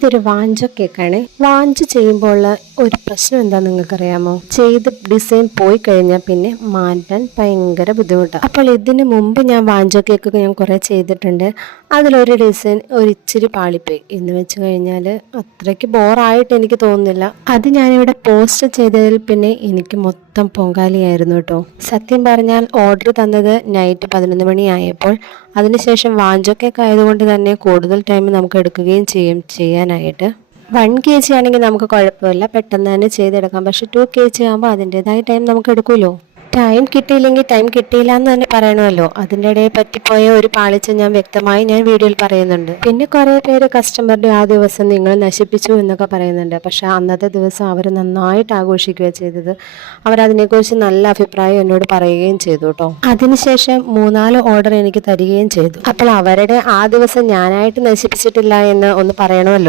ഇതൊരു വാഞ്ചോ കേക്കാണ്. വാഞ്ച് ചെയ്യുമ്പോൾ ഒരു പ്രശ്നം എന്താ നിങ്ങൾക്കറിയാമോ? ചെയ്ത് ഡിസൈൻ പോയി കഴിഞ്ഞാൽ പിന്നെ മാറ്റാൻ ഭയങ്കര ബുദ്ധിമുട്ടാണ്. അപ്പോൾ ഇതിന് മുമ്പ് ഞാൻ വാഞ്ചോ കേക്കൊക്കെ ഞാൻ കുറേ ചെയ്തിട്ടുണ്ട്. അതിലൊരു ഡിസൈൻ ഇച്ചിരി പാളിപ്പോയി എന്ന് വെച്ച് കഴിഞ്ഞാൽ അത്രയ്ക്ക് ബോറായിട്ട് എനിക്ക് തോന്നുന്നില്ല. അത് ഞാനിവിടെ പോസ്റ്റ് ചെയ്തതിൽ പിന്നെ എനിക്ക് മൊത്തം പൊങ്കാലിയായിരുന്നു കേട്ടോ. സത്യം പറഞ്ഞാൽ ഓർഡർ തന്നത് നൈറ്റ് 11 മണിയായപ്പോൾ. അതിനുശേഷം വാഞ്ചോ കേക്ക് ആയതുകൊണ്ട് തന്നെ കൂടുതൽ ടൈം നമുക്ക് എടുക്കുകയും ചെയ്യാനായിട്ട്. 1 kg ആണെങ്കിൽ നമുക്ക് കുഴപ്പമില്ല, പെട്ടെന്ന് തന്നെ ചെയ്തെടുക്കാം. പക്ഷെ 2 kg ആകുമ്പോൾ അതിൻ്റെതായ ടൈം നമുക്ക് എടുക്കുമല്ലോ. ടൈം കിട്ടിയില്ലെങ്കിൽ ടൈം കിട്ടിയില്ല എന്ന് തന്നെ പറയണമല്ലോ. അതിൻ്റെ ഇടയിൽ പറ്റിപ്പോയ ഒരു പാളിച്ച ഞാൻ വ്യക്തമായി വീഡിയോയിൽ പറയുന്നുണ്ട്. പിന്നെ കുറേ പേര് കസ്റ്റമറുടെ ആ ദിവസം നിങ്ങൾ നശിപ്പിച്ചു എന്നൊക്കെ പറയുന്നുണ്ട്. പക്ഷെ അന്നത്തെ ദിവസം അവർ നന്നായിട്ട് ആഘോഷിക്കുകയാണ് ചെയ്തത്. അവരതിനെക്കുറിച്ച് നല്ല അഭിപ്രായം എന്നോട് പറയുകയും ചെയ്തു കേട്ടോ. അതിനുശേഷം 3-4 ഓർഡർ എനിക്ക് തരികയും ചെയ്തു. അപ്പോൾ അവരുടെ ആ ദിവസം ഞാനായിട്ട് നശിപ്പിച്ചിട്ടില്ല എന്ന് ഒന്ന് പറയണമല്ലോ.